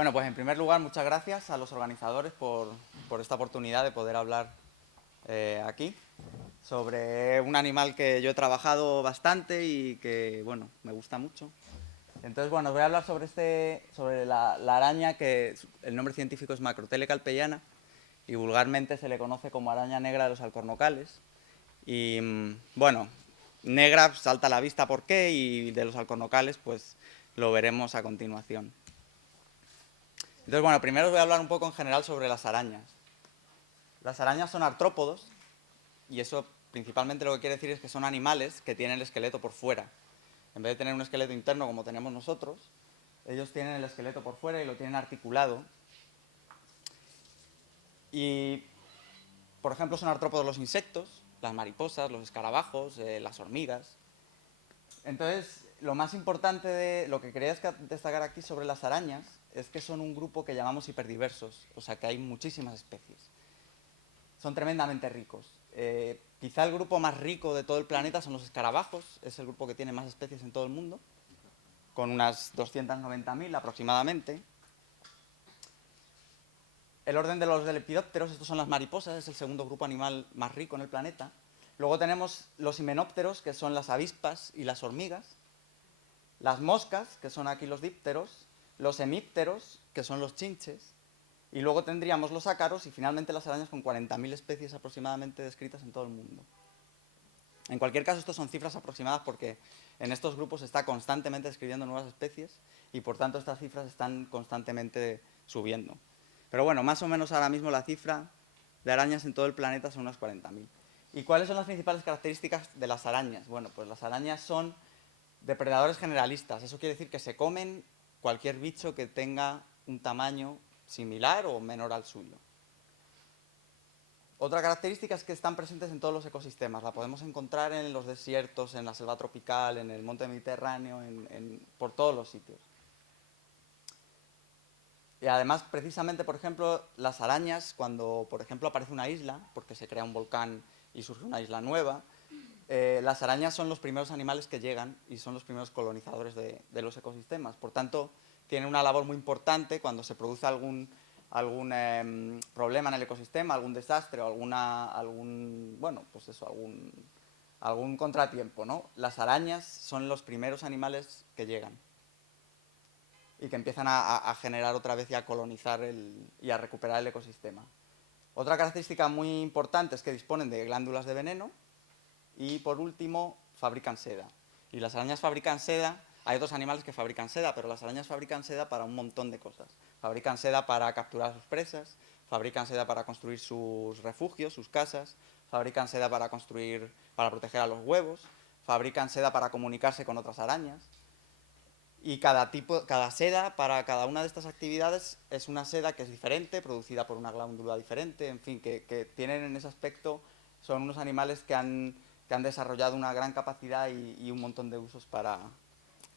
Bueno, pues en primer lugar, muchas gracias a los organizadores por esta oportunidad de poder hablar aquí sobre un animal que yo he trabajado bastante y que, bueno, me gusta mucho. Entonces, bueno, voy a hablar sobre la araña, que el nombre científico es Macroteleca alpeyana y vulgarmente se le conoce como araña negra de los alcornocales. Y, bueno, negra salta a la vista por qué, y de los alcornocales, pues lo veremos a continuación. Entonces, bueno, primero os voy a hablar un poco en general sobre las arañas. Las arañas son artrópodos, y eso principalmente lo que quiere decir es que son animales que tienen el esqueleto por fuera. En vez de tener un esqueleto interno como tenemos nosotros, ellos tienen el esqueleto por fuera y lo tienen articulado. Y, por ejemplo, son artrópodos los insectos, las mariposas, los escarabajos, las hormigas. Entonces, lo más importante de lo que quería destacar aquí sobre las arañas es que son un grupo que llamamos hiperdiversos, o sea que hay muchísimas especies. Son tremendamente ricos. Quizá el grupo más rico de todo el planeta son los escarabajos, es el grupo que tiene más especies en todo el mundo, con unas 290.000 aproximadamente. El orden de los lepidópteros, estos son las mariposas, es el segundo grupo animal más rico en el planeta. Luego tenemos los himenópteros, que son las avispas y las hormigas. Las moscas, que son aquí los dípteros. Los hemípteros, que son los chinches. Y luego tendríamos los ácaros y finalmente las arañas con 40.000 especies aproximadamente descritas en todo el mundo. En cualquier caso, estos son cifras aproximadas porque en estos grupos se está constantemente describiendo nuevas especies y por tanto estas cifras están constantemente subiendo. Pero bueno, más o menos ahora mismo la cifra de arañas en todo el planeta son unas 40.000. ¿Y cuáles son las principales características de las arañas? Bueno, pues las arañas son depredadores generalistas. Eso quiere decir que se comen cualquier bicho que tenga un tamaño similar o menor al suyo. Otra característica es que están presentes en todos los ecosistemas. La podemos encontrar en los desiertos, en la selva tropical, en el monte mediterráneo, por todos los sitios. Y además, precisamente, por ejemplo, las arañas, cuando, por ejemplo, aparece una isla, porque se crea un volcán y surge una isla nueva, las arañas son los primeros animales que llegan y son los primeros colonizadores de los ecosistemas. Por tanto, tienen una labor muy importante cuando se produce algún problema en el ecosistema, algún desastre o algún contratiempo, ¿no? Las arañas son los primeros animales que llegan y que empiezan a generar otra vez y a colonizar y a recuperar el ecosistema. Otra característica muy importante es que disponen de glándulas de veneno y, por último, fabrican seda. Y las arañas fabrican seda. Hay otros animales que fabrican seda, pero las arañas fabrican seda para un montón de cosas. Fabrican seda para capturar a sus presas, fabrican seda para construir sus refugios, sus casas, fabrican seda para proteger a los huevos, fabrican seda para comunicarse con otras arañas. Y cada seda para cada una de estas actividades es una seda que es diferente, producida por una glándula diferente, en fin, que tienen en ese aspecto, son unos animales que han desarrollado una gran capacidad y un montón de usos para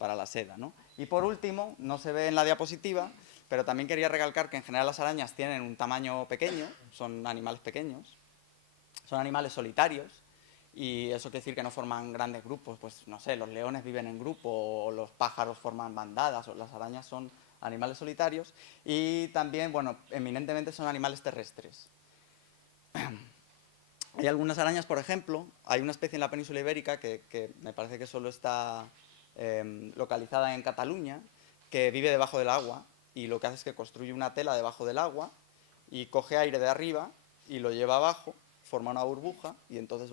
la seda, ¿no? Y por último, no se ve en la diapositiva, pero también quería recalcar que en general las arañas tienen un tamaño pequeño, son animales pequeños, son animales solitarios, y eso quiere decir que no forman grandes grupos. Pues no sé, los leones viven en grupo, o los pájaros forman bandadas, o las arañas son animales solitarios, y también, bueno, eminentemente son animales terrestres. Hay algunas arañas, por ejemplo, hay una especie en la península ibérica que me parece que solo está localizada en Cataluña, que vive debajo del agua, y lo que hace es que construye una tela debajo del agua y coge aire de arriba y lo lleva abajo, forma una burbuja y entonces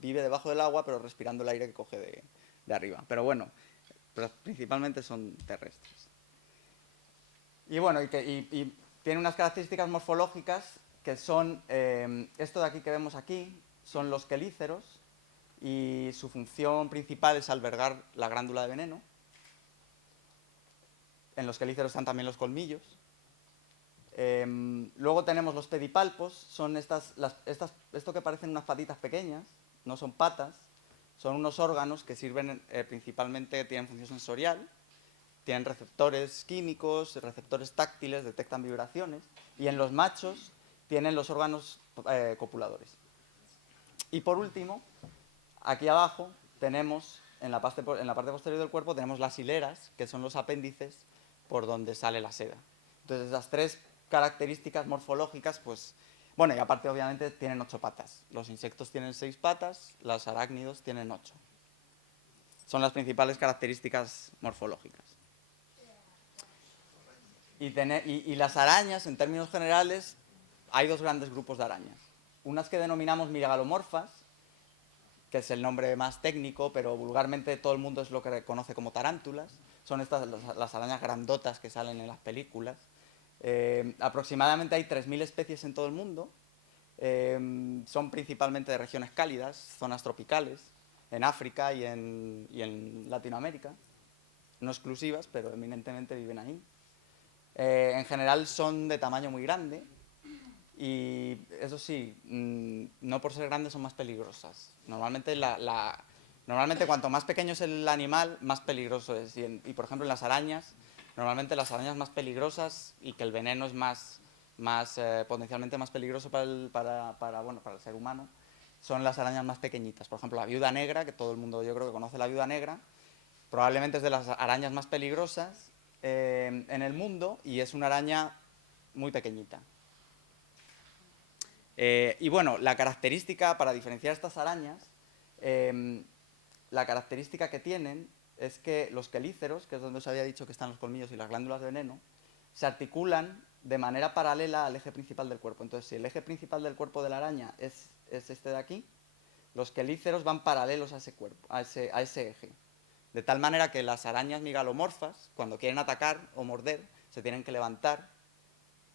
vive debajo del agua, pero respirando el aire que coge de arriba. Pero bueno, principalmente son terrestres. Y bueno, y tiene unas características morfológicas que son, esto de aquí que vemos aquí, son los quelíceros, y su función principal es albergar la glándula de veneno. En los quelíceros están también los colmillos. Luego tenemos los pedipalpos, son esto que parecen unas patitas pequeñas, no son patas, son unos órganos que sirven principalmente, tienen función sensorial, tienen receptores químicos, receptores táctiles, detectan vibraciones, y en los machos tienen los órganos copuladores. Y por último, aquí abajo tenemos, en la parte posterior del cuerpo, tenemos las hileras, que son los apéndices por donde sale la seda. Entonces, esas tres características morfológicas, pues, bueno, y aparte, obviamente, tienen 8 patas. Los insectos tienen 6 patas, los arácnidos tienen 8. Son las principales características morfológicas. Y las arañas, en términos generales, hay 2 grandes grupos de arañas. Unas que denominamos megalomorfas, que es el nombre más técnico, pero vulgarmente todo el mundo es lo que conoce como tarántulas. Son estas las arañas grandotas que salen en las películas. Aproximadamente hay 3.000 especies en todo el mundo. Son principalmente de regiones cálidas, zonas tropicales, en África y en Latinoamérica. No exclusivas, pero eminentemente viven ahí. En general son de tamaño muy grande y, eso sí, no por ser grandes son más peligrosas. Normalmente, cuanto más pequeño es el animal, más peligroso es. Y por ejemplo, en las arañas, normalmente las arañas más peligrosas y que el veneno es potencialmente más peligroso para el ser humano, son las arañas más pequeñitas. Por ejemplo, la viuda negra, que todo el mundo yo creo que conoce la viuda negra, probablemente es de las arañas más peligrosas en el mundo y es una araña muy pequeñita. Y bueno, la característica, para diferenciar estas arañas, la característica que tienen es que los quelíceros, que es donde os había dicho que están los colmillos y las glándulas de veneno, se articulan de manera paralela al eje principal del cuerpo. Entonces, si el eje principal del cuerpo de la araña es este de aquí, los quelíceros van paralelos a ese cuerpo, a ese eje. De tal manera que las arañas megalomorfas, cuando quieren atacar o morder, se tienen que levantar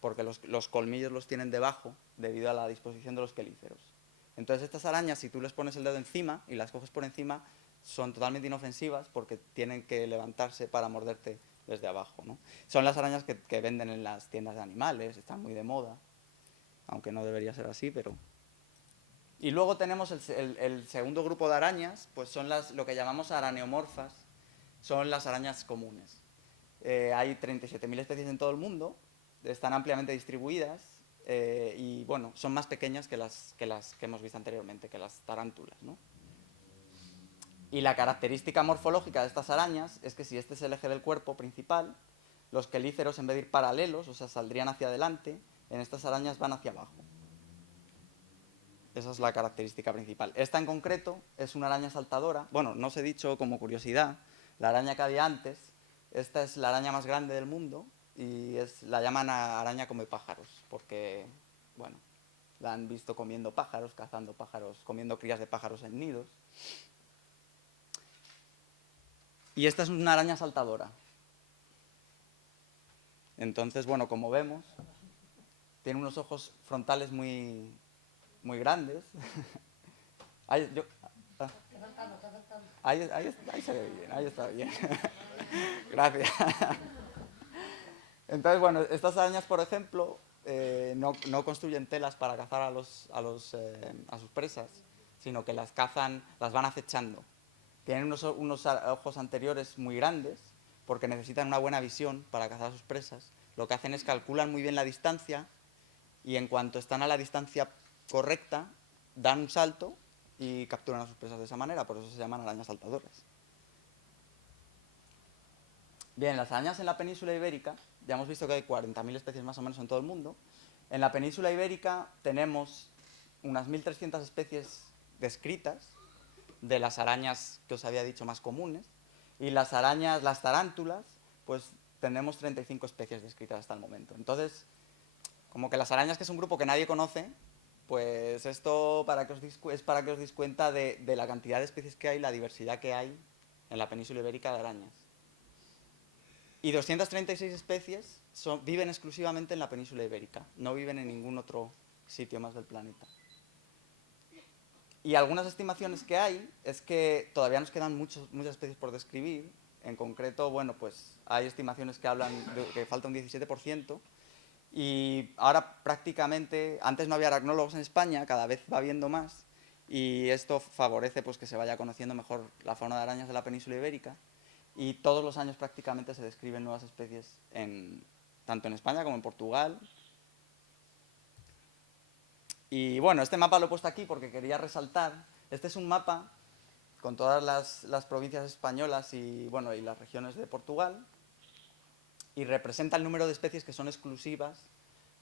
porque los colmillos los tienen debajo debido a la disposición de los quelíceros. Entonces, estas arañas, si tú les pones el dedo encima y las coges por encima, son totalmente inofensivas porque tienen que levantarse para morderte desde abajo, ¿no? Son las arañas que venden en las tiendas de animales, están muy de moda, aunque no debería ser así, pero... Y luego tenemos el segundo grupo de arañas, pues son lo que llamamos araneomorfas, son las arañas comunes. Hay 37.000 especies en todo el mundo, están ampliamente distribuidas y, bueno, son más pequeñas que las que hemos visto anteriormente, que las tarántulas, ¿no? Y la característica morfológica de estas arañas es que si este es el eje del cuerpo principal, los quelíceros, en vez de ir paralelos, o sea, saldrían hacia adelante, en estas arañas van hacia abajo. Esa es la característica principal. Esta en concreto es una araña saltadora. Bueno, no os he dicho como curiosidad, la araña que había antes, esta es la araña más grande del mundo y la llaman araña come pájaros, porque, bueno, la han visto comiendo pájaros, cazando pájaros, comiendo crías de pájaros en nidos. Y esta es una araña saltadora. Entonces, bueno, como vemos, tiene unos ojos frontales muy grandes. Ahí se ve bien, ahí está bien. Gracias. Entonces, bueno, estas arañas, por ejemplo, no construyen telas para cazar a sus presas, sino que las cazan, las van acechando. Tienen unos ojos anteriores muy grandes, porque necesitan una buena visión para cazar a sus presas. Lo que hacen es calculan muy bien la distancia y en cuanto están a la distancia correcta, dan un salto y capturan a sus presas de esa manera, por eso se llaman arañas saltadoras. Bien, las arañas en la península ibérica, ya hemos visto que hay 40.000 especies más o menos en todo el mundo. En la península ibérica tenemos unas 1.300 especies descritas de las arañas que os había dicho más comunes, y las tarántulas, pues tenemos 35 especies descritas hasta el momento. Entonces, como que las arañas, que es un grupo que nadie conoce, pues esto es para que os deis cuenta de la cantidad de especies que hay, la diversidad que hay en la península ibérica de arañas. Y 236 especies viven exclusivamente en la península ibérica, no viven en ningún otro sitio más del planeta. Y algunas estimaciones que hay es que todavía nos quedan muchas especies por describir. En concreto, bueno, pues hay estimaciones que hablan de que falta un 17%. Y ahora prácticamente, antes no había aracnólogos en España, cada vez va habiendo más. Y esto favorece, pues, que se vaya conociendo mejor la fauna de arañas de la península ibérica. Y todos los años prácticamente se describen nuevas especies, tanto en España como en Portugal. Y bueno, este mapa lo he puesto aquí porque quería resaltar. Este es un mapa con todas las provincias españolas y, bueno, y las regiones de Portugal. y representa el número de especies que son exclusivas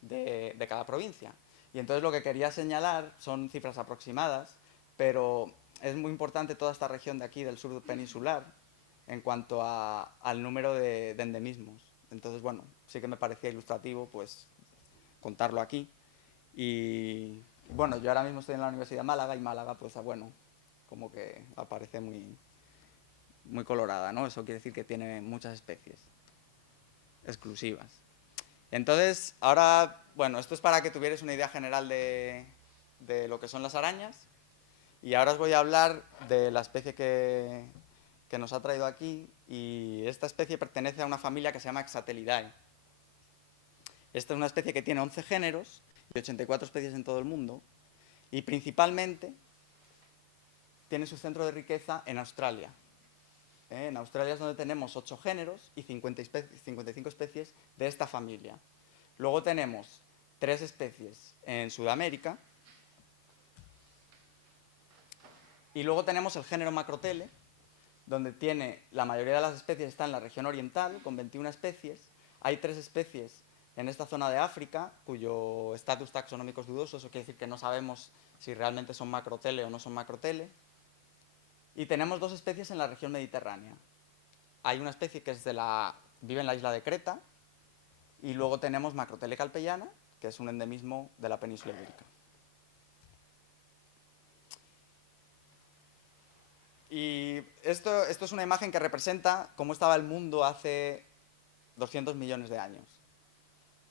de cada provincia. Y entonces lo que quería señalar son cifras aproximadas, pero es muy importante toda esta región de aquí, del sur peninsular, en cuanto al número de endemismos. Entonces, bueno, sí que me parecía ilustrativo pues contarlo aquí. Y bueno, yo ahora mismo estoy en la Universidad de Málaga y Málaga, pues bueno, como que aparece muy, muy colorada, ¿no? Eso quiere decir que tiene muchas especies exclusivas. Entonces, ahora, bueno, esto es para que tuvierais una idea general de lo que son las arañas. Y ahora os voy a hablar de la especie que nos ha traído aquí. Y esta especie pertenece a una familia que se llama Exatelidae. Esta es una especie que tiene 11 géneros y 84 especies en todo el mundo. Y principalmente tiene su centro de riqueza en Australia. En Australia es donde tenemos 8 géneros y 55 especies de esta familia. Luego tenemos 3 especies en Sudamérica. Y luego tenemos el género Macrotele, donde tiene la mayoría de las especies está en la región oriental, con 21 especies. Hay 3 especies en esta zona de África, cuyo estatus taxonómico es dudoso. Eso quiere decir que no sabemos si realmente son Macrotele o no son Macrotele. Y tenemos 2 especies en la región mediterránea. Hay una especie que vive en la isla de Creta, y luego tenemos Macrotele calpellana, que es un endemismo de la península ibérica. Y esto es una imagen que representa cómo estaba el mundo hace 200 millones de años.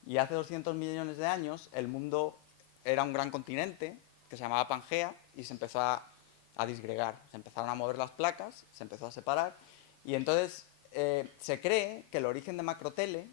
Y hace 200 millones de años el mundo era un gran continente que se llamaba Pangea y se empezó a disgregar. Se empezaron a mover las placas, se empezó a separar y entonces se cree que el origen de Macrotele